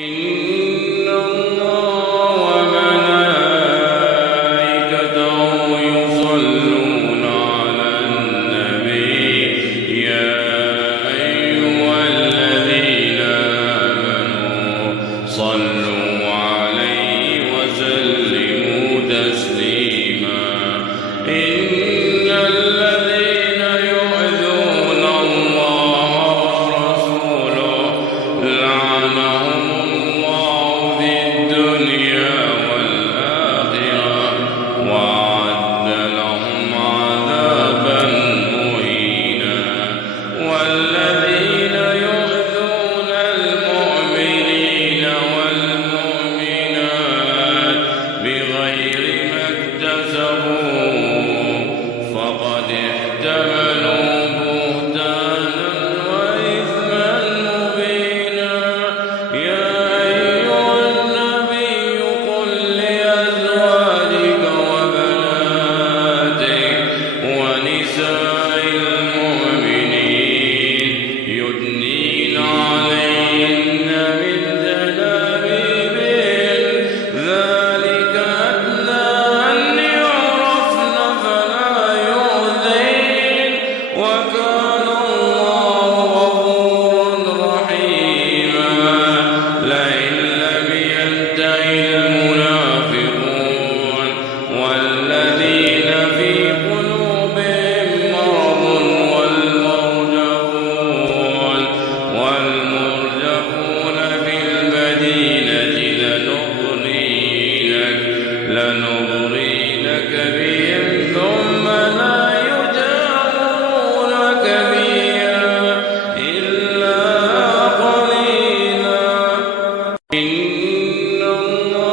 إن الله وملائكته يصلون على النبي يا أيها الذين آمنوا صلوا عليه وسلموا تسليما إن الذين يؤذون الله ورسوله لعنهم وأعد لهم عذابا مهينا والذين يؤذون المؤمنين والمؤمنات بغير ما اكتسبوا فقد احتملوا بهتانا وإثما مبينا يا أيها النبي قل لأزواجك ونساء المؤمنين يدنين عليهن من جلابيبهن ذلك أدنى أن يعرفن فلا يؤذين وكان الله غفورا رحيما لئن لم ينته المنافقون والذين في قلوبهم مرض والمرجفون في المدينة لنغرينك بهم ثم لا يجاورونك فيها إلا قليلا إن الله